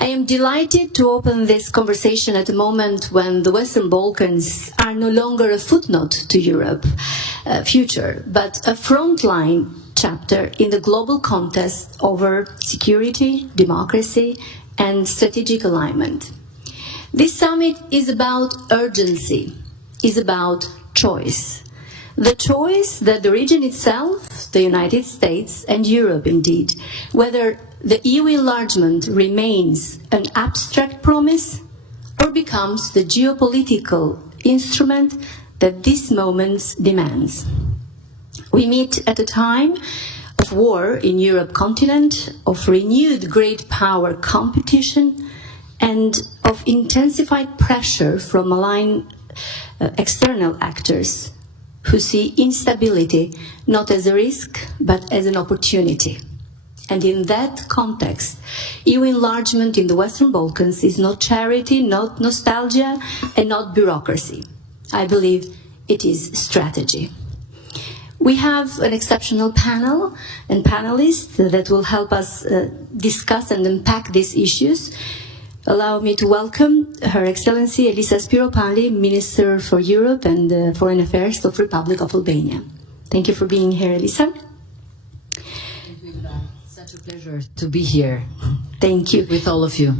I am delighted to open this conversation at a moment when the Western Balkans are no longer a footnote to Europe's future, but a frontline chapter in the global contest over security, democracy, and strategic alignment. This summit is about urgency, is about choice. The choice that the region itself, the United States and Europe indeed, whether the EU enlargement remains an abstract promise or becomes the geopolitical instrument that this moment demands. We meet at a time of war in Europe continent, of renewed great power competition, and of intensified pressure from malign external actors who see instability not as a risk but as an opportunity. And in that context, EU enlargement in the Western Balkans is not charity, not nostalgia, and not bureaucracy. I believe it is strategy. We have an exceptional panel and panelists that will help us discuss and unpack these issues. Allow me to welcome Her Excellency Elisa Spiropali, Minister for Europe and Foreign Affairs of Republic of Albania. Thank you for being here, Elisa. Such a pleasure to be here. Thank you. With all of you.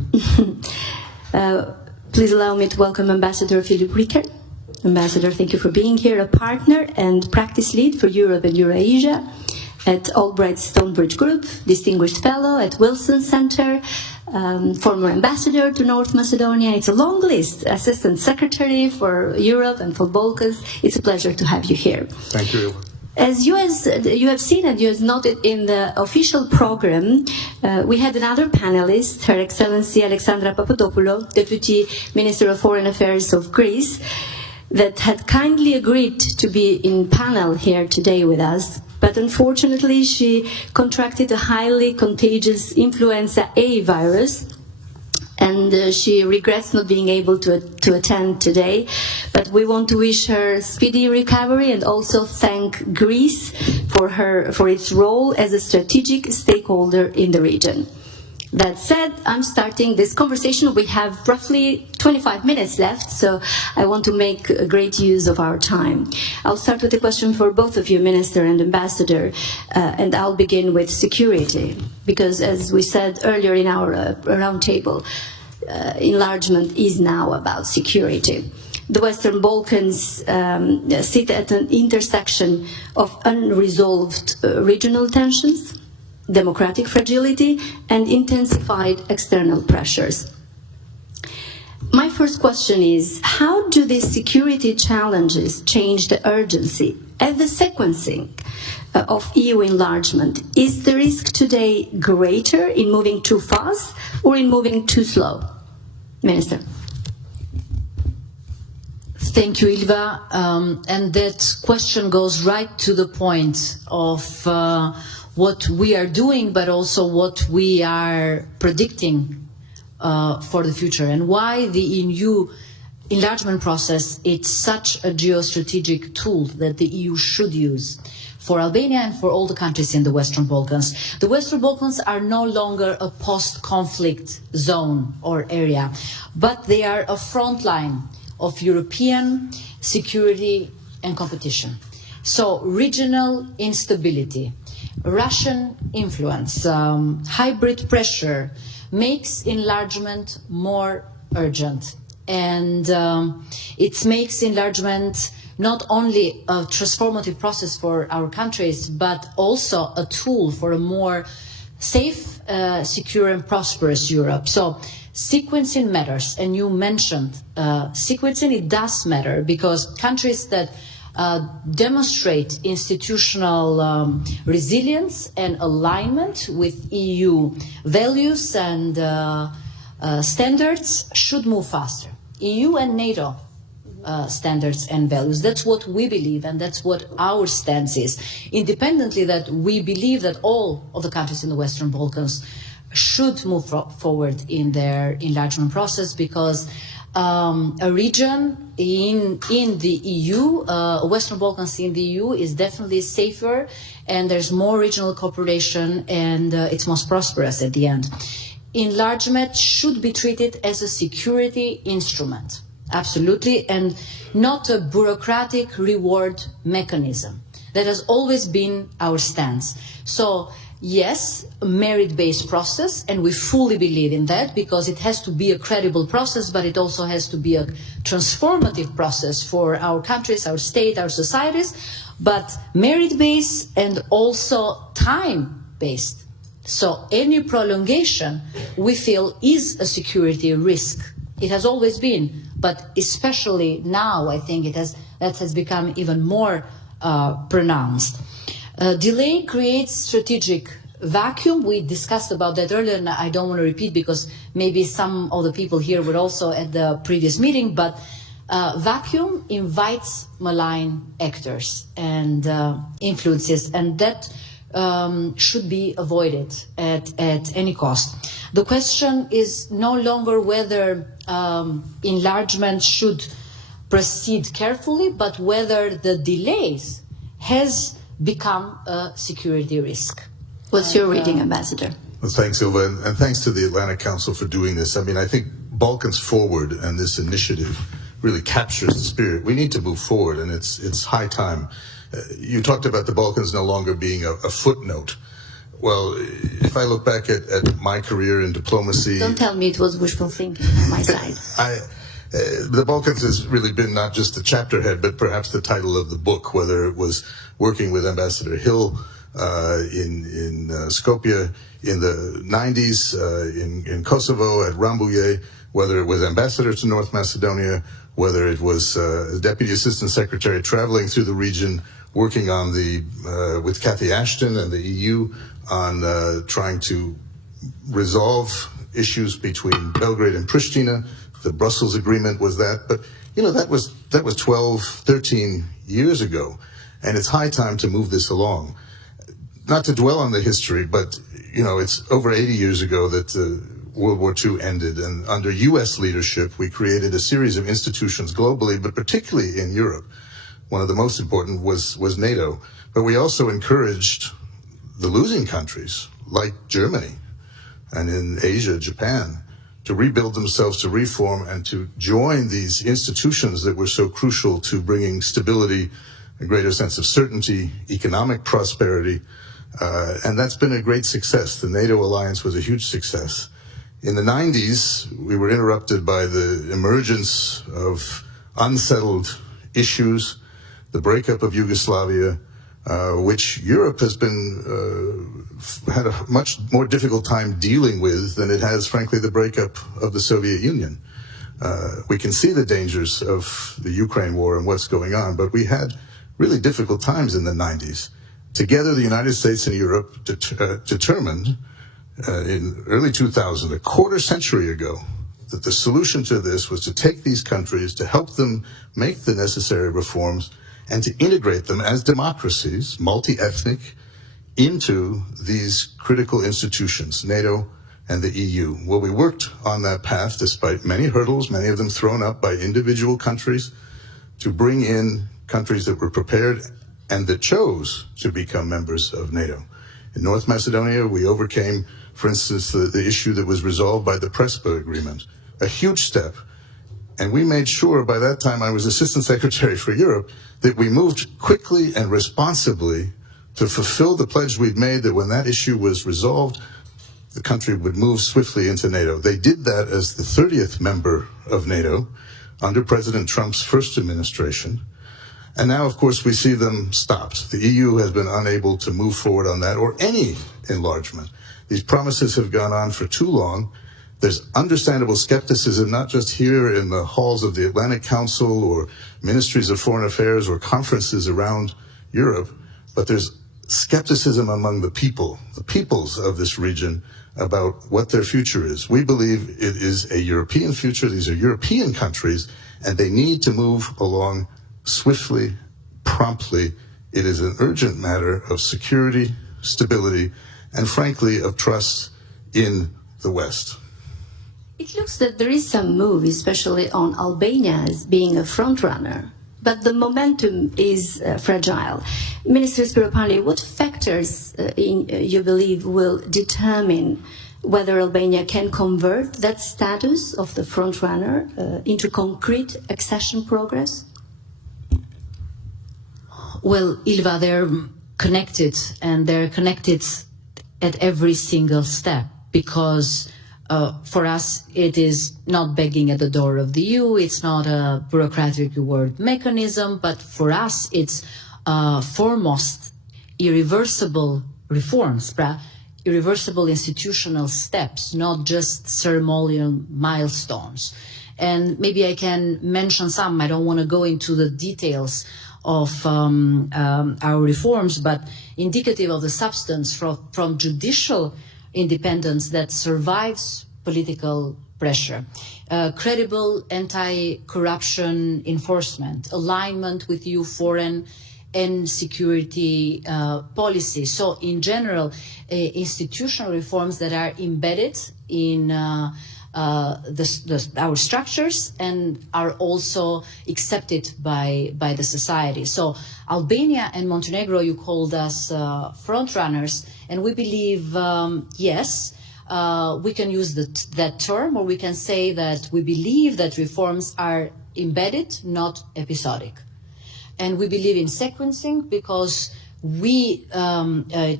Please allow me to welcome Ambassador Philip Ricker. Ambassador, thank you for being here, a partner and practice lead for Europe and Eurasia at Albright Stonebridge Group, distinguished fellow at Wilson Center, former ambassador to North Macedonia. It's a long list, assistant secretary for Europe and for Balkans. It's a pleasure to have you here. Thank you. As you have seen and you have noted in the official program, we had another panelist, Her Excellency Alexandra Papadopoulou, Deputy Minister of Foreign Affairs of Greece, that had kindly agreed to be in panel here today with us, but unfortunately she contracted a highly contagious influenza A virus, and she regrets not being able to attend today. But we want to wish her speedy recovery and also thank Greece for its role as a strategic stakeholder in the region. That said, I'm starting this conversation. We have roughly 25 minutes left, so I want to make a great use of our time. I'll start with a question for both of you, Minister and Ambassador, and I'll begin with security, because as we said earlier in our roundtable, enlargement is now about security. The Western Balkans sit at an intersection of unresolved regional tensions, democratic fragility, and intensified external pressures. My first question is, how do these security challenges change the urgency and the sequencing of EU enlargement? Is the risk today greater in moving too fast or in moving too slow? Minister. Thank you, Ilva. And that question goes right to the point of what we are doing, but also what we are predicting for the future, and why the EU enlargement process is such a geostrategic tool that the EU should use for Albania and for all the countries in the Western Balkans. The Western Balkans are no longer a post-conflict zone or area, but they are a front line of European security and competition. So regional instability, Russian influence, hybrid pressure makes enlargement more urgent. And it makes enlargement not only a transformative process for our countries, but also a tool for a more safe, secure and prosperous Europe. So sequencing matters, and you mentioned sequencing. It does matter because countries that demonstrate institutional resilience and alignment with EU values and standards should move faster. EU and NATO standards and values. That's what we believe, and that's what our stance is. Independently that we believe that all of the countries in the Western Balkans should move forward in their enlargement process, because a region in the EU, Western Balkans in the EU, is definitely safer, and there's more regional cooperation, and it's most prosperous at the end. enlargement should be treated as a security instrument, absolutely, and not a bureaucratic reward mechanism. That has always been our stance. So, yes, a merit-based process, and we fully believe in that because it has to be a credible process, but it also has to be a transformative process for our countries, our state, our societies, but merit-based and also time-based. So any prolongation, we feel, is a security risk. It has always been, but especially now, I think that has become even more pronounced. Delay creates strategic vacuum. We discussed about that earlier, and I don't want to repeat because maybe some of the people here were also at the previous meeting, but vacuum invites malign actors and influences, and that should be avoided at any cost. The question is no longer whether enlargement should proceed carefully, but whether the delays has become a security risk. What's your reading, Ambassador? Well, thanks, Ilva, and thanks to the Atlantic Council for doing this. I mean, I think Balkans Forward and this initiative really captures the spirit. We need to move forward, and it's high time. You talked about the Balkans no longer being a footnote. Well, if I look back at my career in diplomacy... Don't tell me it was wishful thinking on my side. The Balkans has really been not just the chapter head, but perhaps the title of the book, whether it was working with Ambassador Hill in Skopje in the 90s, in Kosovo at Rambouillet, whether it was ambassador to North Macedonia, whether it was Deputy Assistant Secretary traveling through the region, working on with Cathy Ashton and the EU on trying to resolve issues between Belgrade and Pristina. The Brussels agreement was that, but you know, that was 12, 13 years ago, and it's high time to move this along. Not to dwell on the history, but you know, it's over 80 years ago that World War II ended, and under U.S. leadership, we created a series of institutions globally, but particularly in Europe. One of the most important was NATO, but we also encouraged the losing countries, like Germany, and in Asia, Japan, to rebuild themselves, to reform, and to join these institutions that were so crucial to bringing stability, a greater sense of certainty, economic prosperity, and that's been a great success. The NATO alliance was a huge success. In the 90s, we were interrupted by the emergence of unsettled issues, the breakup of Yugoslavia, which Europe has been had a much more difficult time dealing with than it has, frankly, the breakup of the Soviet Union. We can see the dangers of the Ukraine war and what's going on, but we had really difficult times in the 90s. Together, the United States and Europe determined in early 2000, a quarter century ago, that the solution to this was to take these countries, to help them make the necessary reforms, and to integrate them as democracies, multi-ethnic, into these critical institutions, NATO and the EU. Well, we worked on that path despite many hurdles, many of them thrown up by individual countries, to bring in countries that were prepared and that chose to become members of NATO. In North Macedonia, we overcame, for instance, the issue that was resolved by the Prespa agreement, a huge step. And we made sure, by that time I was Assistant Secretary for Europe, that we moved quickly and responsibly to fulfill the pledge we'd made that when that issue was resolved, the country would move swiftly into NATO. They did that as the 30th member of NATO under President Trump's first administration. And now, of course, we see them stopped. The EU has been unable to move forward on that or any enlargement. These promises have gone on for too long. There's understandable skepticism, not just here in the halls of the Atlantic Council or ministries of foreign affairs or conferences around Europe, but there's skepticism among the peoples of this region about what their future is. We believe it is a European future. These are European countries, and they need to move along swiftly, promptly. It is an urgent matter of security, stability, and frankly, of trust in the West. It looks that there is some move, especially on Albania as being a front runner, but the momentum is fragile. Minister Spiropali, what factors you believe will determine whether Albania can convert that status of the front runner into concrete accession progress? Well, Ilva, they're connected, and they're connected at every single step, because for us it is not begging at the door of the EU, it's not a bureaucratic reward mechanism, but for us it's foremost irreversible reforms, irreversible institutional steps, not just ceremonial milestones. And maybe I can mention some. I don't want to go into the details of our reforms, but indicative of the substance from judicial independence that survives political pressure. Credible anti-corruption enforcement, alignment with EU foreign and security policy. So in general, institutional reforms that are embedded in our structures and are also accepted by the society. So Albania and Montenegro, you called us front runners, and we believe, yes, we can use that term, or we can say that we believe that reforms are embedded, not episodic. And we believe in sequencing because we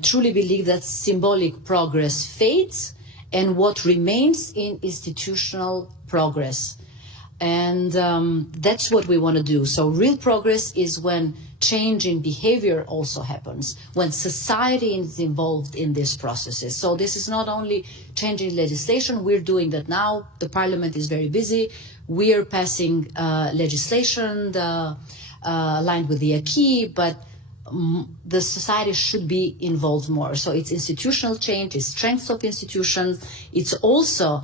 truly believe that symbolic progress fades and what remains in institutional progress. And that's what we want to do. So real progress is when change in behavior also happens, when society is involved in these processes. So this is not only changing legislation, we're doing that now. The parliament is very busy. We are passing legislation aligned with the acquis, but the society should be involved more. So it's institutional change, it's strength of institutions, it's also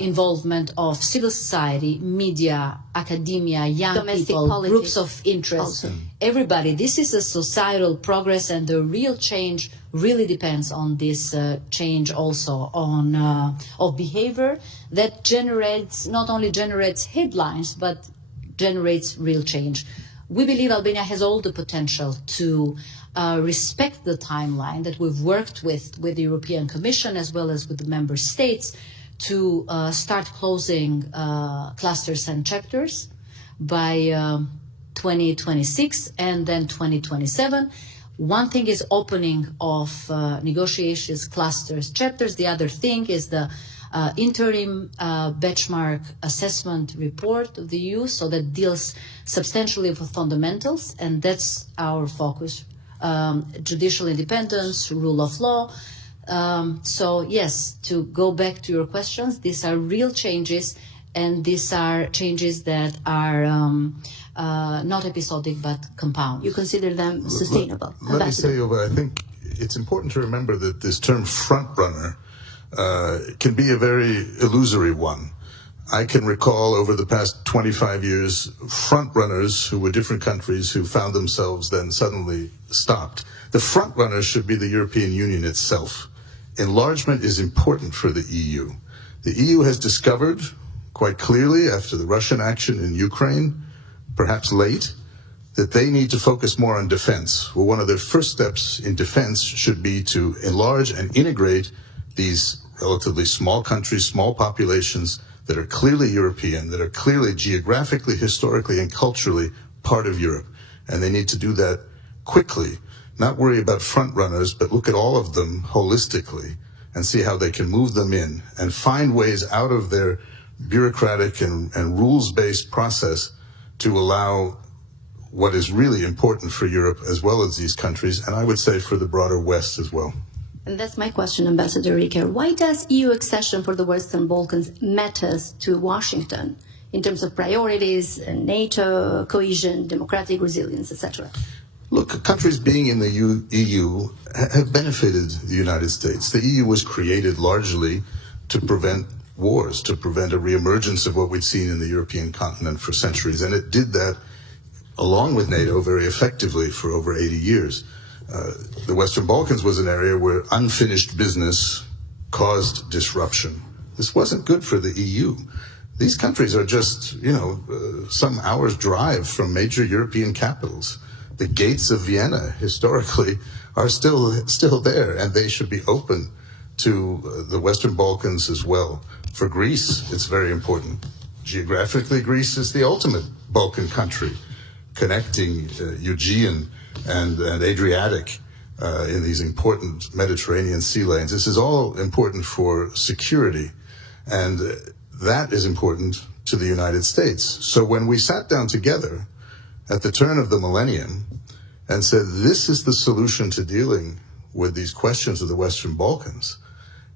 involvement of civil society, media, academia, young domestic people, politics, groups of interest, everybody. This is a societal progress, and the real change really depends on this change also on of behavior that generates, not only generates headlines, but generates real change. We believe Albania has all the potential to respect the timeline that we've worked with the European Commission as well as with the member states to start closing clusters and chapters by 2026 and then 2027. One thing is opening of negotiations, clusters, chapters. The other thing is the interim benchmark assessment report of the EU, so that deals substantially with fundamentals, and that's our focus. Judicial independence, rule of law. So yes, to go back to your questions, these are real changes, and these are changes that are not episodic but compound. You consider them sustainable? Let me say, Ova, I think it's important to remember that this term front runner can be a very illusory one. I can recall over the past 25 years, front runners who were different countries who found themselves then suddenly stopped. The front runner should be the European Union itself. Enlargement is important for the EU. The EU has discovered quite clearly after the Russian action in Ukraine, perhaps late, that they need to focus more on defense. Well, one of their first steps in defense should be to enlarge and integrate these relatively small countries, small populations that are clearly European, that are clearly geographically, historically, and culturally part of Europe. And they need to do that quickly, not worry about front runners, but look at all of them holistically and see how they can move them in and find ways out of their bureaucratic and rules-based process to allow what is really important for Europe as well as these countries, and I would say for the broader West as well. And that's my question, Ambassador Riker. Why does EU accession for the Western Balkans matters to Washington in terms of priorities, NATO, cohesion, democratic resilience, etc.? Look, countries being in the EU have benefited the United States. The EU was created largely to prevent wars, to prevent a reemergence of what we'd seen in the European continent for centuries. And it did that along with NATO very effectively for over 80 years. The Western Balkans was an area where unfinished business caused disruption. This wasn't good for the EU. These countries are just, some hours' drive from major European capitals. The gates of Vienna, historically, are still there, and they should be open to the Western Balkans as well. For Greece, it's very important. Geographically, Greece is the ultimate Balkan country, connecting Aegean and Adriatic in these important Mediterranean sea lanes. This is all important for security, and that is important to the United States. So when we sat down together at the turn of the millennium and said, this is the solution to dealing with these questions of the Western Balkans,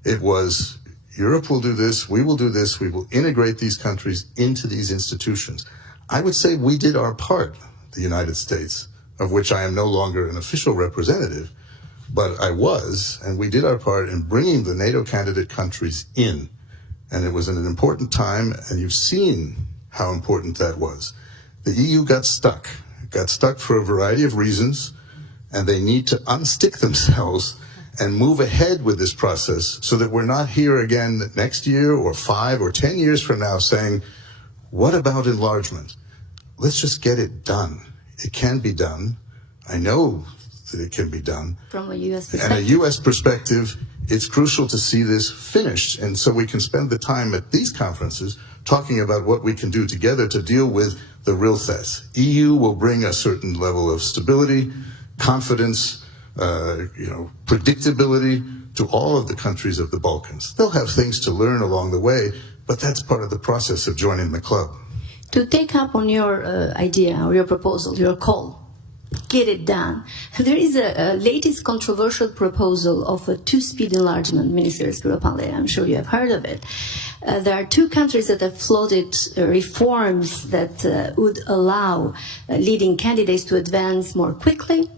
it was, Europe will do this, we will do this, we will integrate these countries into these institutions. I would say we did our part, the United States, of which I am no longer an official representative, but I was, and we did our part in bringing the NATO candidate countries in. And it was an important time, and you've seen how important that was. The EU got stuck for a variety of reasons, and they need to unstick themselves and move ahead with this process so that we're not here again next year or 5 or 10 years from now saying, what about enlargement? Let's just get it done. It can be done. I know that it can be done. From a U.S. perspective. And a U.S. perspective, it's crucial to see this finished. And so we can spend the time at these conferences talking about what we can do together to deal with the real threats. EU will bring a certain level of stability, confidence, predictability to all of the countries of the Balkans. They'll have things to learn along the way, but that's part of the process of joining the club. To take up on your idea or your proposal, your call, get it done. There is a latest controversial proposal of a two-speed enlargement, Minister Spiropali. I'm sure you have heard of it. There are 2 countries that have floated reforms that would allow leading candidates to advance more quickly,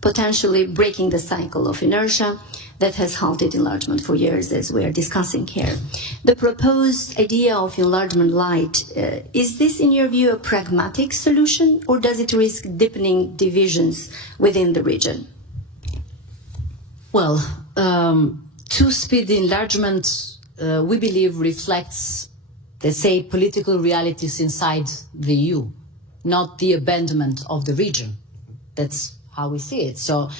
potentially breaking the cycle of inertia that has halted enlargement for years, as we are discussing here. The proposed idea of enlargement light, is this, in your view, a pragmatic solution, or does it risk deepening divisions within the region? Well, two-speed enlargement, we believe, reflects, let's say, political realities inside the EU, not the abandonment of the region. That's how we see it. So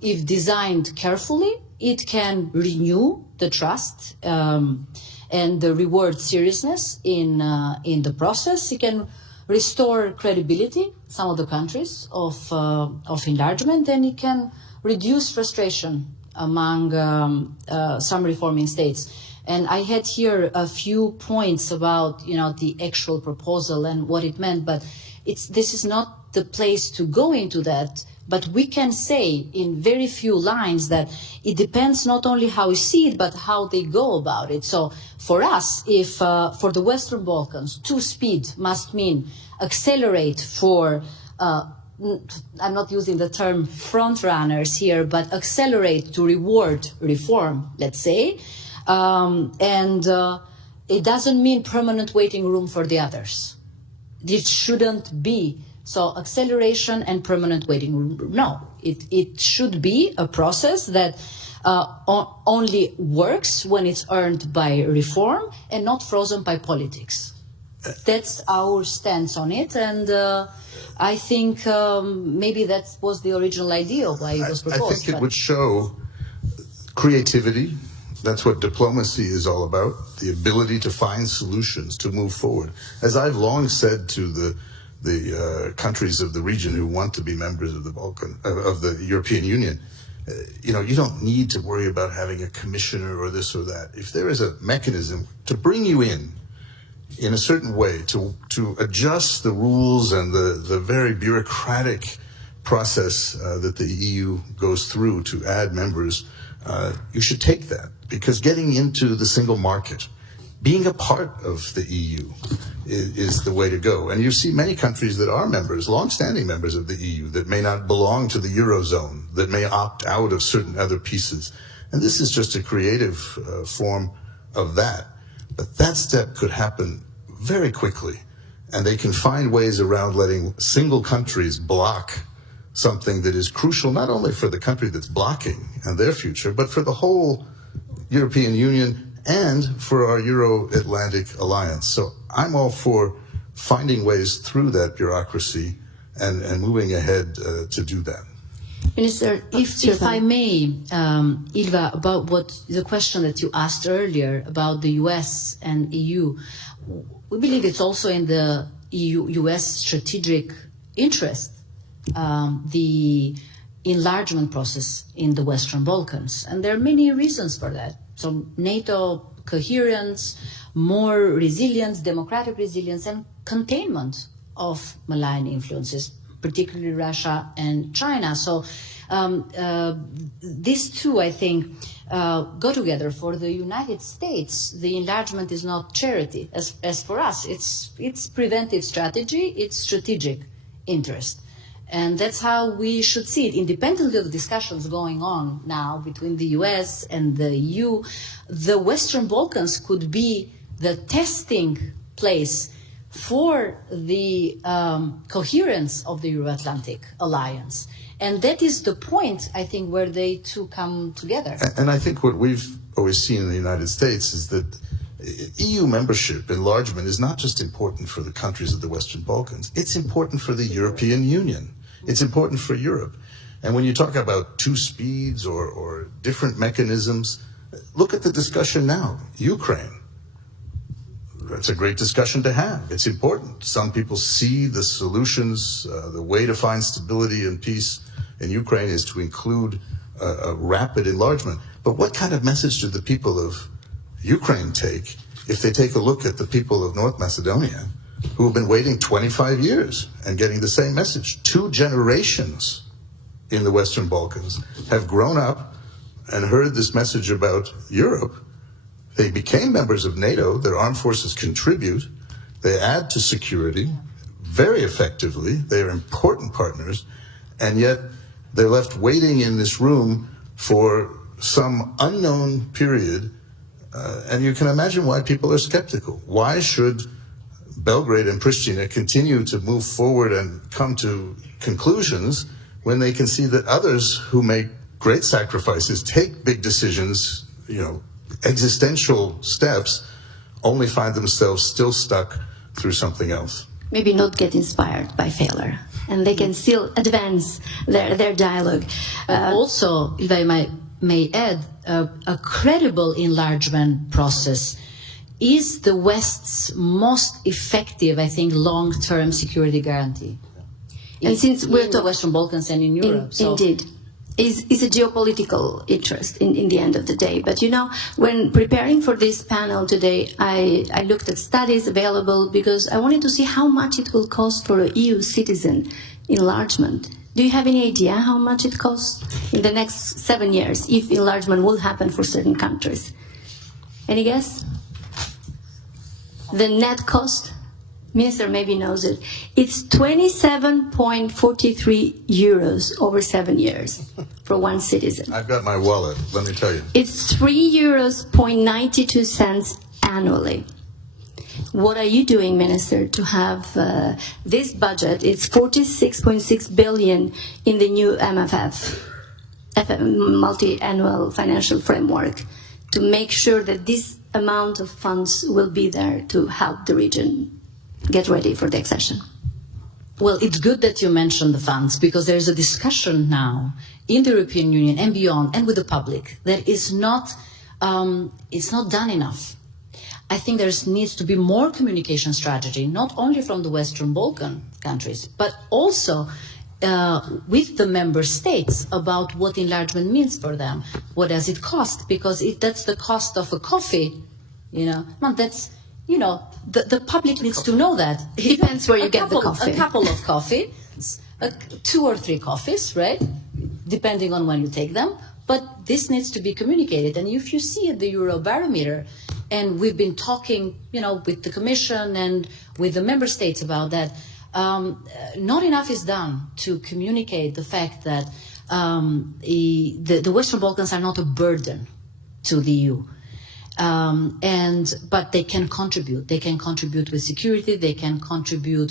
if designed carefully, it can renew the trust and reward seriousness in the process. It can restore credibility, some of the countries of enlargement, and it can reduce frustration among some reforming states. And I had here a few points about the actual proposal and what it meant, but this is not the place to go into that, but we can say in very few lines that it depends not only how we see it, but how they go about it. So for us, if for the Western Balkans, two-speed must mean accelerate for, I'm not using the term front runners here, but accelerate to reward reform, let's say, and it doesn't mean permanent waiting room for the others. It shouldn't be. So acceleration and permanent waiting room, no. It should be a process that only works when it's earned by reform and not frozen by politics. That's our stance on it, and I think maybe that was the original idea why it was proposed. I think it would show creativity. That's what diplomacy is all about, the ability to find solutions, to move forward. As I've long said to the countries of the region who want to be members of the European Union, you don't need to worry about having a commissioner or this or that. If there is a mechanism to bring you in a certain way, to adjust the rules and the very bureaucratic process that the EU goes through to add members, you should take that, because getting into the single market, being a part of the EU is the way to go. And you see many countries that are members, long-standing members of the EU, that may not belong to the Eurozone, that may opt out of certain other pieces. And this is just a creative form of that. But that step could happen very quickly. And they can find ways around letting single countries block something that is crucial not only for the country that's blocking and their future, but for the whole European Union and for our Euro-Atlantic alliance. So I'm all for finding ways through that bureaucracy and moving ahead to do that. Minister, If I may, Ilva, about what the question that you asked earlier about the US and EU, we believe it's also in the EU-US strategic interest, the enlargement process in the Western Balkans. And there are many reasons for that. So NATO coherence, more resilience, democratic resilience, and containment of malign influences, particularly Russia and China. So these two, I think, go together. For the United States, the enlargement is not charity. As for us, it's preventive strategy, it's strategic interest. And that's how we should see it, independently of the discussions going on now between the US and the EU. The Western Balkans could be the testing place for the coherence of the Euro-Atlantic alliance. And that is the point, I think, where they two come together. And I think what we've always seen in the United States is that EU membership, enlargement, is not just important for the countries of the Western Balkans. It's important for the European Union. It's important for Europe. And when you talk about two speeds or different mechanisms, look at the discussion now. Ukraine. That's a great discussion to have. It's important. Some people see the solutions, the way to find stability and peace in Ukraine is to include a rapid enlargement. But what kind of message do the people of Ukraine take if they take a look at the people of North Macedonia, who have been waiting 25 years and getting the same message? 2 generations in the Western Balkans have grown up and heard this message about Europe. They became members of NATO, their armed forces contribute, they add to security very effectively, they are important partners, and yet they're left waiting in this room for some unknown period, and you can imagine why people are skeptical. Why should Belgrade and Pristina continue to move forward and come to conclusions when they can see that others who make great sacrifices, take big decisions, existential steps, only find themselves still stuck through something else? Maybe not get inspired by failure, and they can still advance their dialogue. Also, if I may add, a credible enlargement process is the West's most effective, I think, long-term security guarantee. And since we're in the Western Balkans and in Europe. Indeed. Is a geopolitical interest in the end of the day. But when preparing for this panel today, I looked at studies available because I wanted to see how much it will cost for an EU citizen enlargement. Do you have any idea how much it costs in the next 7 years if enlargement will happen for certain countries? Any guess? The net cost? Minister maybe knows it. It's 27.43 euros over 7 years for one citizen. I've got my wallet, let me tell you. It's 3.92 euros annually. What are you doing, Minister, to have this budget? It's 46.6 billion in the new MFF, multi-annual financial framework, to make sure that this amount of funds will be there to help the region get ready for the accession? Well, it's good that you mentioned the funds, because there's a discussion now in the European Union and beyond, and with the public, that is not, it's not done enough. I think there needs to be more communication strategy, not only from the Western Balkan countries, but also with the member states about what enlargement means for them. What does it cost? Because if that's the cost of a coffee, that's, the public needs to know that. It depends where you get the coffee. A couple of coffees, 2 or 3 coffees, right? Depending on when you take them. But this needs to be communicated. And if you see the Eurobarometer, and we've been talking, with the Commission and with the member states about that, not enough is done to communicate the fact that the Western Balkans are not a burden to the EU. But they can contribute. They can contribute with security. They can contribute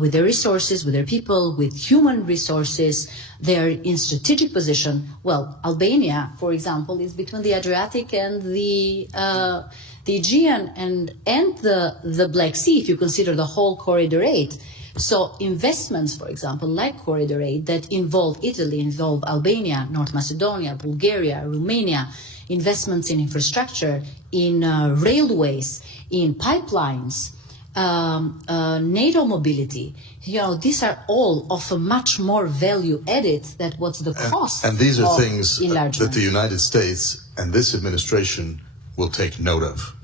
with their resources, with their people, with human resources. They're in strategic position. Well, Albania, for example, is between the Adriatic and the Aegean and the Black Sea, if you consider the whole Corridor 8. So investments, for example, like Corridor 8 that involve Italy, involve Albania, North Macedonia, Bulgaria, Romania, investments in infrastructure, in railways, in pipelines, NATO mobility, these are all of a much more value added than what's the cost. And these are of things enlargement. that the United States and this administration will take note of.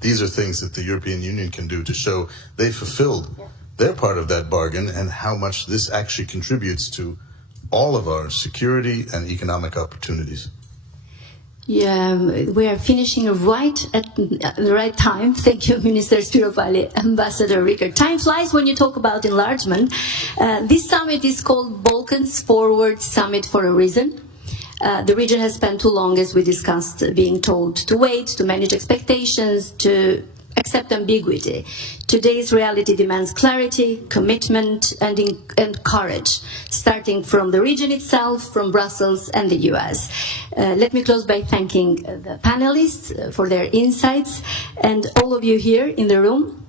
These are things that the European Union can do to show they fulfilled their part of that bargain and how much this actually contributes to all of our security and economic opportunities. Yeah, we are finishing right at the right time. Thank you, Minister Spiropali, Ambassador Rickard. Time flies when you talk about enlargement. This summit is called Balkans Forward Summit for a reason. The region has spent too long, as we discussed, being told to wait, to manage expectations, to accept ambiguity. Today's reality demands clarity, commitment, and courage, starting from the region itself, from Brussels and the US. Let me close by thanking the panelists for their insights, and all of you here in the room,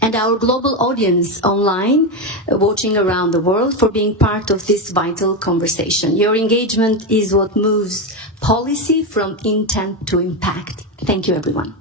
and our global audience online, watching around the world, for being part of this vital conversation. Your engagement is what moves policy from intent to impact. Thank you, everyone.